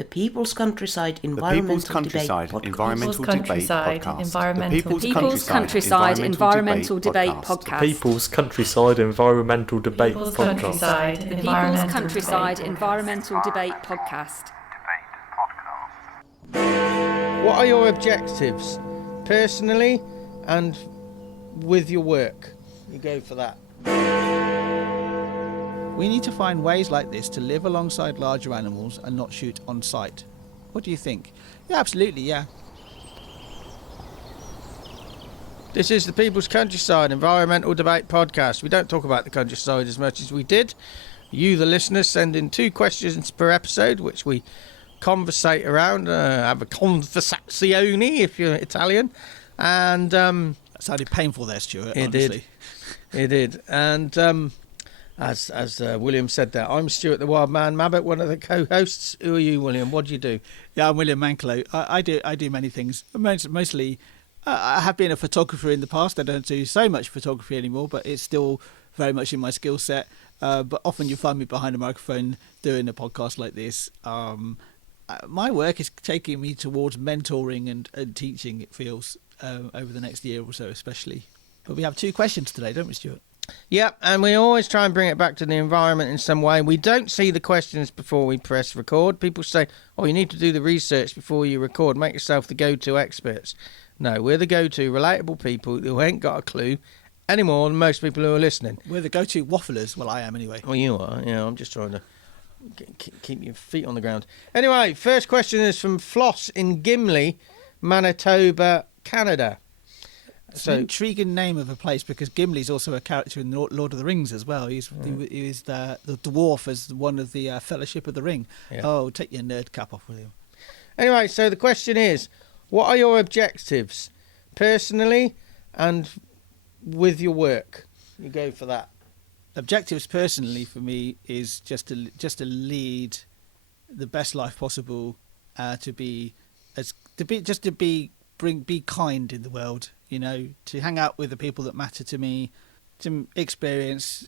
The People's Countryside The Environmental People's Countryside Debate Environmental Debate Podcast. People's Countryside Environmental Debate Podcast. People's Countryside Environmental Debate Podcast. People's Countryside Environmental Debate Podcast. What are your objectives, personally and with your work? You go for that. We need to find ways like this to live alongside larger animals and not shoot on sight. What do you think? Yeah, absolutely, yeah. This is the People's Countryside Environmental Debate Podcast. We don't talk about the countryside as much as we did. You, the listeners, send in 2 questions per episode, which we conversate around, have a conversazione if you're Italian. And that sounded painful there, Stuart. Honestly. It did. And as William said there, I'm Stuart the Wild Man Mabbott, one of the co-hosts. Who are you, William? What do you do? Yeah, I'm William Manklow. I do many things. Mostly, I have been a photographer in the past. I don't do so much photography anymore, but it's still very much in my skill set. But often you find me behind a microphone doing a podcast like this. My work is taking me towards mentoring and teaching, it feels, over the next year or so especially. But we have 2 questions today, don't we, Stuart? Yep, and we always try and bring it back to the environment in some way. We don't see the questions before we press record. People say, oh, you need to do the research before you record. Make yourself the go-to experts. No, we're the go-to relatable people who ain't got a clue any more than most people who are listening. We're the go-to wafflers. Well, I am anyway. Well, you are. Yeah, I'm just trying to keep your feet on the ground. Anyway, first question is from Floss in Gimli, Manitoba, Canada. It's an intriguing name of a place because Gimli's also a character in Lord of the Rings as well. He is the dwarf as one of the Fellowship of the Ring. Yeah. Oh, take your nerd cap off, William. Anyway, so the question is, what are your objectives, personally and with your work? You go for that. Objectives personally for me is just to lead the best life possible, be kind in the world. You know, to hang out with the people that matter to me, to experience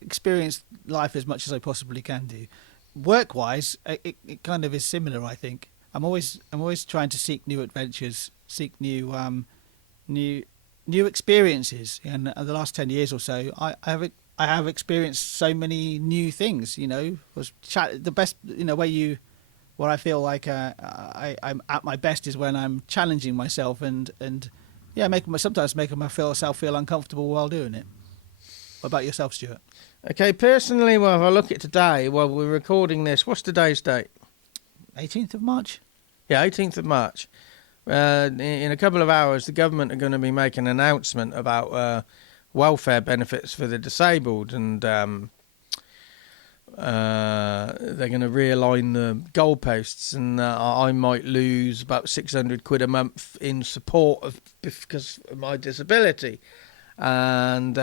life as much as I possibly can do. Work-wise, it kind of is similar. I think I'm always trying to seek new adventures, seek new experiences. And the last 10 years or so, I have experienced so many new things. You know, the best. You know, where I feel like I'm at my best is when I'm challenging myself and. Yeah, sometimes making myself feel uncomfortable while doing it. What about yourself, Stuart? Okay, personally, well, if I look at today, well, we're recording this. What's today's date? 18th of March? Yeah, 18th of March. In a couple of hours, the government are going to be making an announcement about welfare benefits for the disabled, and they're going to realign the goalposts, and I might lose about £600 a month in support because of my disability. And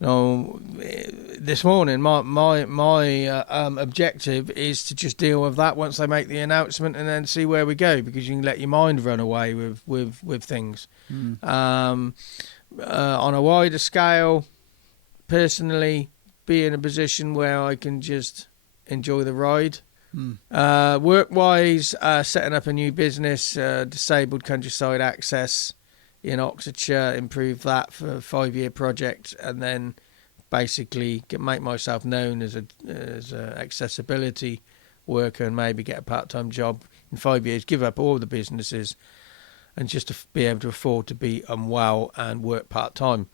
this morning, my objective is to just deal with that once they make the announcement, and then see where we go, because you can let your mind run away with things. On a wider scale, personally, be in a position where I can just enjoy the ride. Work-wise, setting up a new business, Disabled Countryside Access in Oxfordshire, improve that for a 5-year project, and then basically make myself known as a accessibility worker, and maybe get a part-time job in 5 years, give up all the businesses, and just to be able to afford to be unwell and work part-time.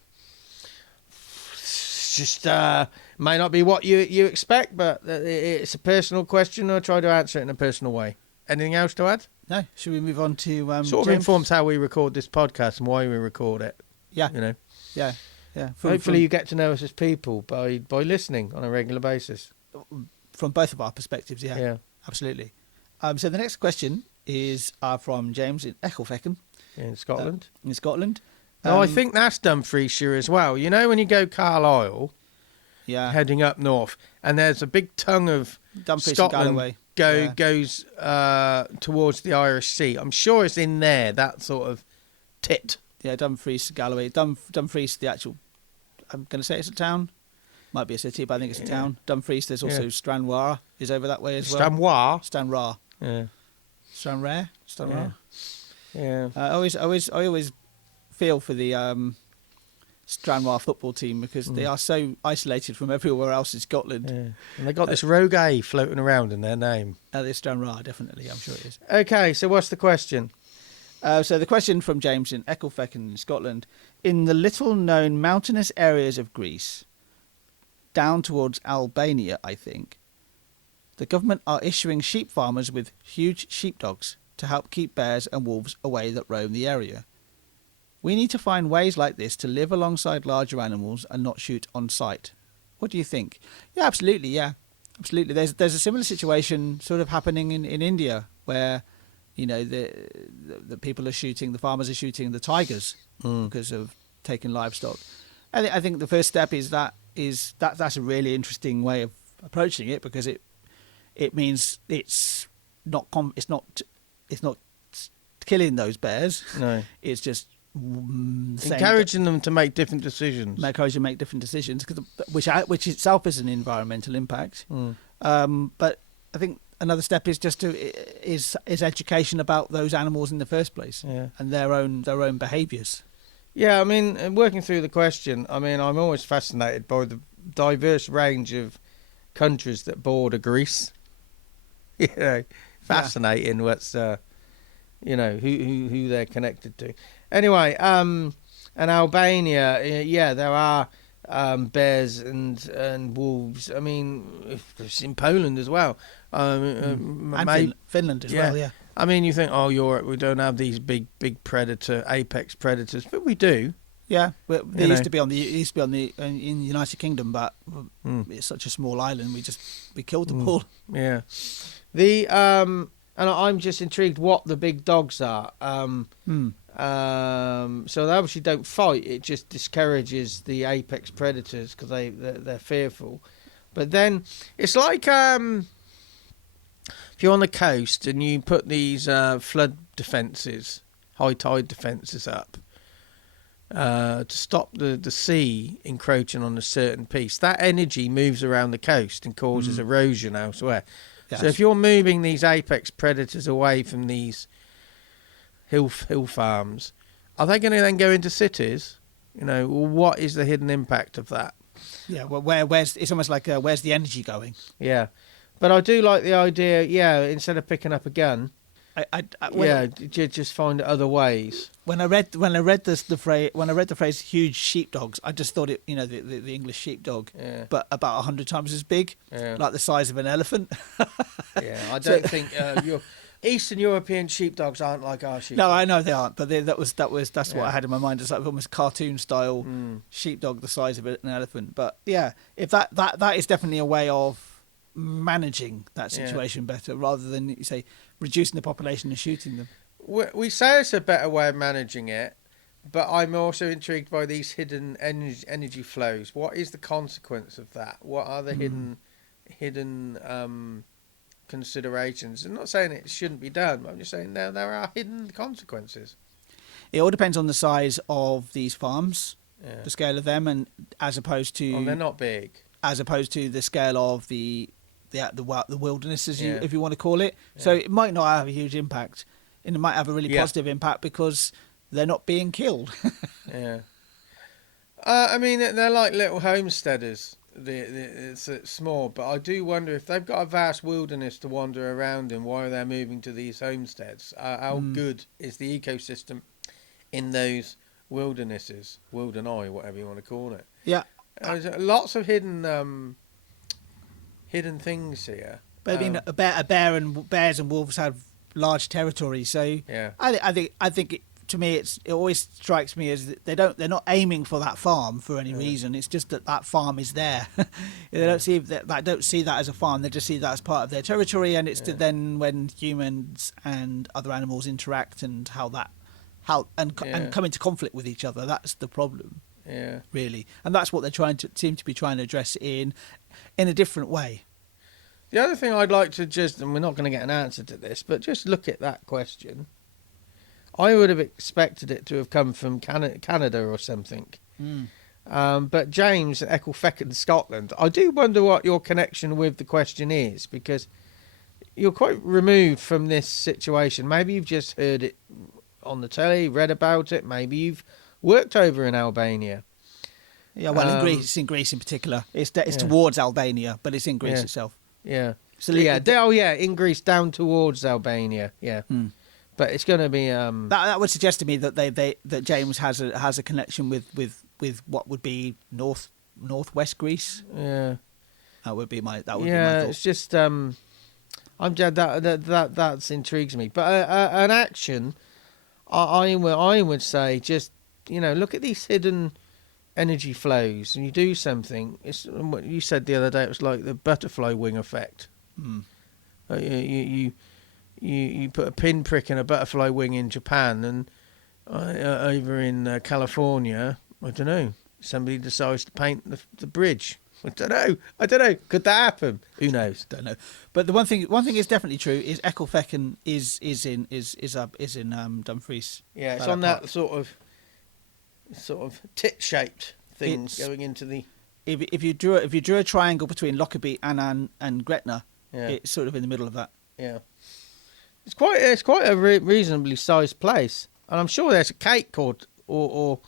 Just may not be what you expect, but it's a personal question. I'll try to answer it in a personal way. Anything else to add? No. Should we move on to sort of James? Informs how we record this podcast and why we record it. Yeah. You know. Yeah. Hopefully you get to know us as people by listening on a regular basis. From both of our perspectives, yeah. Yeah. Absolutely. So the next question is from James in Ecclefechan. In Scotland. Oh, I think that's Dumfriesshire as well. You know, when you go Carlisle, heading up north, and there's a big tongue of Dumfries Scotland goes towards the Irish Sea. I'm sure it's in there, that sort of tit. Yeah, Dumfries, Galloway. Dumfries, the actual, I'm going to say it's a town. Might be a city, but I think it's a town. Dumfries, there's also Stranraer is over that way as well. Stranraer? Yeah. Stranraer. Yeah. I always feel for the Stranraer football team because they are so isolated from everywhere else in Scotland. Yeah. And they got this Rogue A floating around in their name. The Stranraer, definitely, I'm sure it is. Okay, so what's the question? So the question from James in Ecclefechan in Scotland: in the little-known mountainous areas of Greece, down towards Albania, I think, the government are issuing sheep farmers with huge sheepdogs to help keep bears and wolves away that roam the area. We need to find ways like this to live alongside larger animals and not shoot on sight. What do you think? Yeah, absolutely. Absolutely. There's a similar situation sort of happening in India where, you know, the people are shooting, the farmers are shooting the tigers because of taking livestock. I think the first step is that's a really interesting way of approaching it because it means it's not killing those bears. No, it's just encouraging them to make different decisions. Encouraging them to make different decisions, which itself is an environmental impact. But I think another step is just is education about those animals in the first place and their own behaviours. Yeah, I mean, working through the question, I mean, I'm always fascinated by the diverse range of countries that border Greece. You know, fascinating. What's you know, who they're connected to. Anyway, and Albania, there are bears and wolves. I mean, it's in Poland as well. And Finland as well, yeah. I mean, you think, Europe, we don't have these big apex predators, but we do. Yeah, they used to be in the United Kingdom, but it's such a small island. We killed them all. Yeah, and I'm just intrigued what the big dogs are. So they obviously don't fight. It just discourages the apex predators because they're fearful. But then it's like if you're on the coast and you put these flood defences, high tide defences up to stop the sea encroaching on a certain piece. That energy moves around the coast and causes erosion elsewhere. Yes. So if you're moving these apex predators away from these hill farms, are they going to then go into cities? You know, what is the hidden impact of that? Yeah, well, where's it's almost like where's the energy going? Yeah, but I do like the idea. Yeah, instead of picking up a gun, just find other ways. When I read the phrase "huge sheepdogs," I just thought it, you know, the English sheepdog, but about 100 times as big, like the size of an elephant. Yeah, I don't think your Eastern European sheepdogs aren't like our sheepdogs. No, I know they aren't, but that's what I had in my mind. It's like almost cartoon style sheepdog, the size of an elephant. But yeah, if that is definitely a way of managing that situation better, rather than, you say, reducing the population and shooting them. We say it's a better way of managing it, but I'm also intrigued by these hidden energy flows. What is the consequence of that? What are the hidden considerations? I'm not saying it shouldn't be done, but I'm just saying there are hidden consequences. It all depends on the size of these farms, the scale of them, and as opposed to... they're not big. As opposed to the scale of the wilderness, if you want to call it. Yeah. So it might not have a huge impact, and it might have a really positive impact because they're not being killed. Yeah. I mean, they're like little homesteaders. It's small, but I do wonder if they've got a vast wilderness to wander around in, why they're moving to these homesteads. How good is the ecosystem in those wildernesses, wilderness, whatever you want to call it? Yeah. There's lots of hidden things here. But I mean, bears and wolves have large territories, so I think to me it always strikes me as they're not aiming for that farm for any reason. It's just that farm is there. They don't see that as a farm. They just see that as part of their territory, and it's then when humans and other animals interact and and come into conflict with each other. That's the problem. Yeah, really, and that's what they're seem to be trying to address in a different way. The other thing I'd like to and we're not going to get an answer to this, but just look at that question. I would have expected it to have come from Canada or something. But James at Ecclefechan, Scotland, I do wonder what your connection with the question is, because you're quite removed from this situation. Maybe you've just heard it on the telly, read about it. Maybe you've worked over in Albania. Yeah, well, in Greece in particular, it's towards Albania, but it's in Greece itself. Yeah. So in Greece, down towards Albania. Yeah. But it's going to be that would suggest to me that that James has a connection with what would be northwest Greece. Yeah. That would be my thought. It's just that intrigues me. But an action, I would say, just look at these hidden energy flows, and you do something. It's what you said the other day. It was like the butterfly wing effect. You put a pinprick in a butterfly wing in Japan, and over in California, I don't know. Somebody decides to paint the bridge. I don't know. Could that happen? Who knows? Don't know. But the one thing is definitely true is Ecclefechan is in Dumfries. Yeah, it's on that sort of tit-shaped thing going into the. If you drew a triangle between Lockerbie and Gretna, it's sort of in the middle of that. Yeah, it's quite a reasonably sized place, and I'm sure there's a cake called or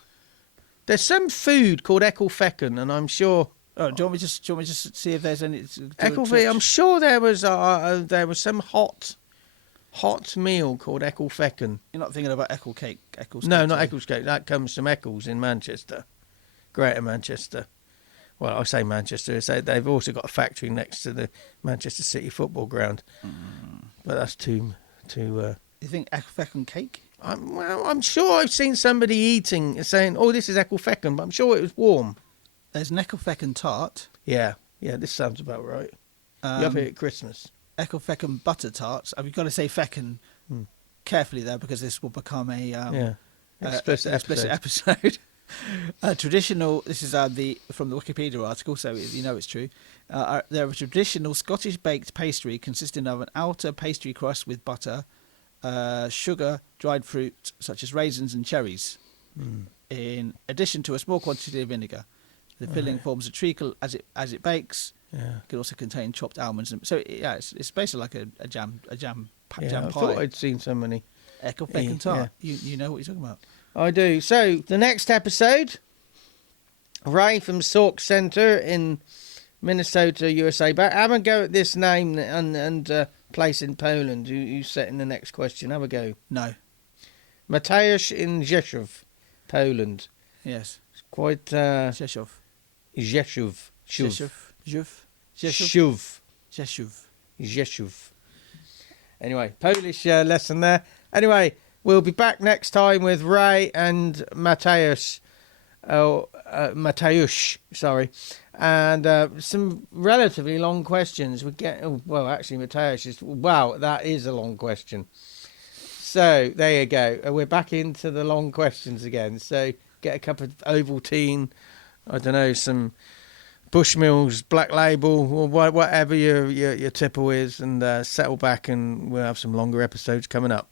there's some food called Ecclefechan, and I'm sure. Oh, do you want me to just see if there's any? Ecclefechan. I'm sure there was some hot meal called Ecclefechan. You're not thinking about Eccles cake? No, not Eccles cake. That comes from Eccles in Manchester, Greater Manchester. Well, I say Manchester. They've also got a factory next to the Manchester City football ground. But that's too. You think Ecclefechan cake? I'm sure I've seen somebody saying, "Oh, this is Ecclefechan," but I'm sure it was warm. There's an Ecclefechan tart. Yeah, this sounds about right. You have it at Christmas. Ecclefechan butter tarts. I've got to say feckin carefully there because this will become a explicit episode. Traditional. This is from the Wikipedia article, so it's true. They're a traditional Scottish baked pastry consisting of an outer pastry crust with butter, sugar, dried fruit such as raisins and cherries, in addition to a small quantity of vinegar. The filling forms a treacle as it bakes. Yeah. It can also contain chopped almonds. So it's basically like a jam pie. I thought I'd seen so many. Ecclefechan tart. You know what you're talking about. I do. So the next episode, Ray from Sauk Centre in Minnesota, USA. But have a go at this name and place in Poland. Who's setting the next question? Have a go. No. Mateusz in Rzeszów, Poland. Yes. It's quite. Rzeszów. Rzeszów. Anyway, Polish lesson there. Anyway, we'll be back next time with Ray and Mateusz, and some relatively long questions. Actually, Mateusz that is a long question. So there you go. We're back into the long questions again. So get a cup of Ovaltine. I don't know, some Bushmills, Black Label, or whatever your tipple is, and settle back, and we'll have some longer episodes coming up.